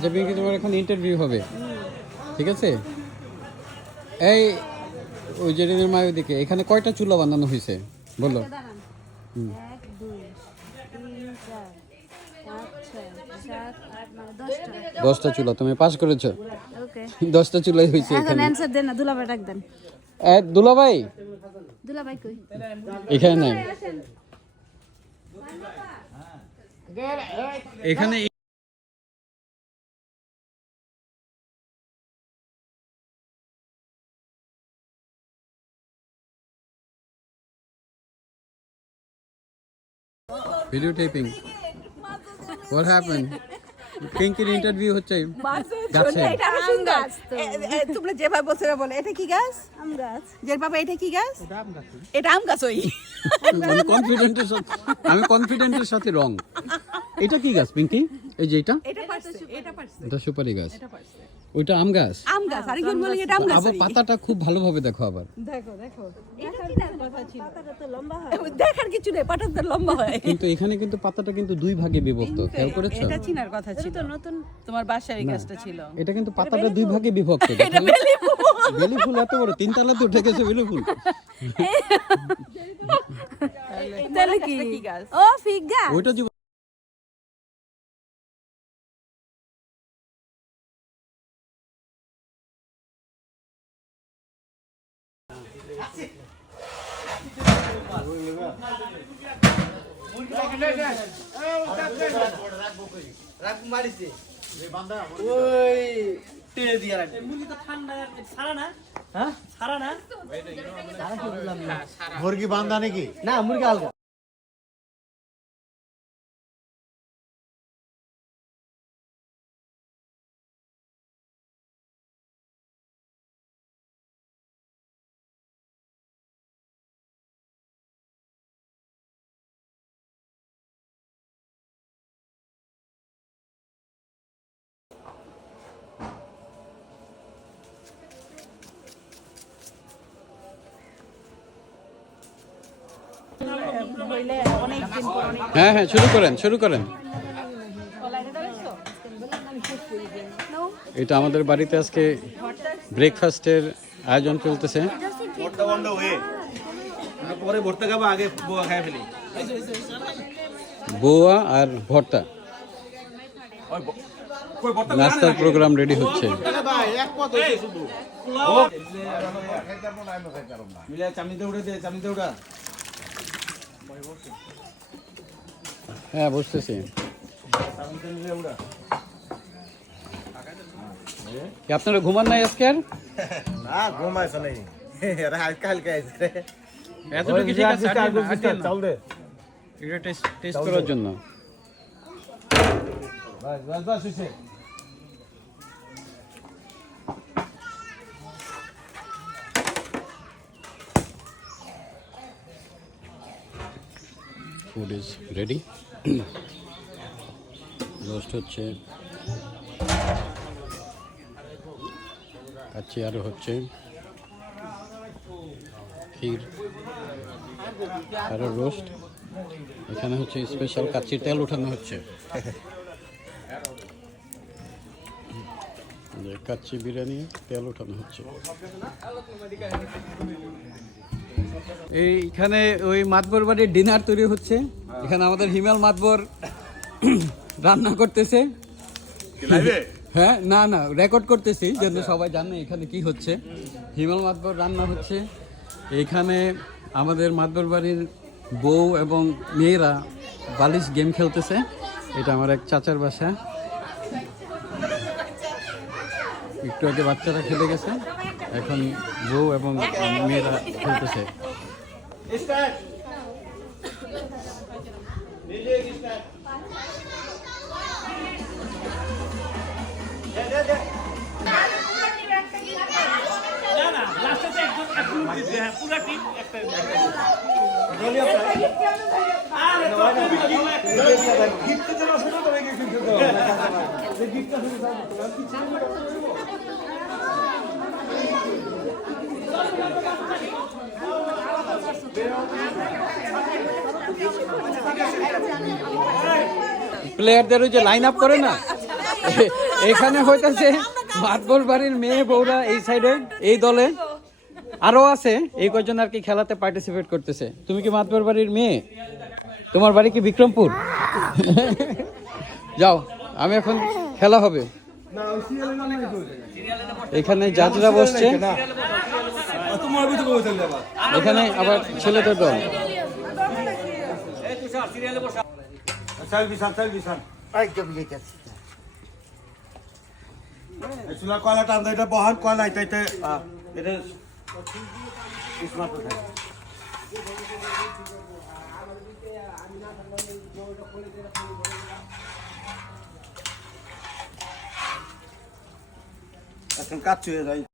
আচ্ছা পিঙ্কি, তোমার এখন ইন্টারভিউ হবে, ঠিক আছে? এই ওই জেরিনের মায়ের দিকে এখানে কয়টা চুলা বানানো হয়েছে বলো? 1 2 3 4 5 6 7 8 9 10টা চুলা তুমি পাস করেছো? ওকে 10টা চুলাই হয়েছে এখন এখানে। অ্যানসার দেন না, দুলাভাই ডাক দেন। দুলাভাই দুলাভাই কই? এখানে নাই, এখানে ভিডিও টেপিং। What happened? পিঙ্কির ইন্টারভিউ হচ্ছে গাছে। এটা আম গাছ। তোমরা যেভাবে বলছো বলে এটা কি গাছ? আম গাছ। যে বাবা এটা কি গাছ? এটা আম গাছ ওই। আমি কনফিডেন্টের সাথে রং। এটা কি গাছ পিঙ্কি? এই যে এটা এটা সুপারি গাছ, ওইটা আম গাছ। আম গাছ আরেকজন বলে এটা আম গাছ। আবার পাতাটা খুব ভালোভাবে দেখো আবার। পাতাটা তো লম্বা হয়। দেখার কিছু নেই, পাটাটা লম্বা হয়। কিন্তু এখানে কিন্তু পাতাটা কিন্তু দুই ভাগে বিভক্ত, খেয়াল করেছো? এটা চিনার কথা ছিল। তো নতুন তোমার বাসায় এই গাছটা ছিল। এটা কিন্তু পাতাটা দুই ভাগে বিভক্ত। এটা বেলি ফুল। বেলি ফুল এত বড়, 3 তলাতে উঠে গেছে বেলি ফুল। তাহলে কি গাছ? ও ফিগ গাছ। ওইটা মুরগি বান্ধা নাকি? না, মুরগি আলগা। হ্যাঁ হ্যাঁ, শুরু করেন শুরু করেন। এটা আমাদের বাড়িতে আজকে ব্রেকফাস্টের আয়োজন চলতেছে। বোয়া আর ভর্তা, নাস্তার প্রোগ্রাম রেডি হচ্ছে। হ্যাঁ বসতেছি। কি আপনারা ঘুমান নাই আজকে? আর না, ঘুমাইছ নাই। কালকে এতটুকু ঠিক আছে, চাল দে। এটা টেস্ট করার জন্য। ফুড ইজ রেডি, রোস্ট হচ্ছে, কাচ্চি আরও হচ্ছে, ক্ষীর আরও রোস্ট। এখানে হচ্ছে স্পেশাল কাচ্চির তেল উঠানো হচ্ছে। কাচ্চি বিরিয়ানি তেল উঠানো হচ্ছে। এইখানে ওই মাতবর বাড়ির ডিনার তৈরি হচ্ছে। এখানে আমাদের হিমেল মাতবর রান্না করতেছে। হ্যাঁ, না না, রেকর্ড করতেছি যেন সবাই জানে এখানে কি হচ্ছে। হিমেল মাতবর রান্না হচ্ছে। এখানে আমাদের মাতবর বাড়ির বউ এবং মেয়েরা বালিশ গেম খেলতেছে। এটা আমার এক চাচার বাসা। একটু আগে বাচ্চারা খেলে গেছে, এখন বউ এবং মেয়েরা খেলতেছে। প্লেয়ারদের ওই যে লাইন আপ করে না, এখানে হইতাছে মাতবর বাড়ির মেয়ে বউরা এই সাইডে এই দলে আরো আছে এই কয়জন আর কি খেলাতে পার্টিসিপেট করতেছে। তুমি কি মাতবর বাড়ির মেয়ে? তোমার বাড়ি কি বিক্রমপুর? যাও, আমি এখন খেলা হবে। এখানে জাজরা বসছে, এখানে আবার ছেলেদের দল। কয়লা টান এটা বহান কয়লা এটা এটা স্মার্ট এখন কাজ চলে যায়।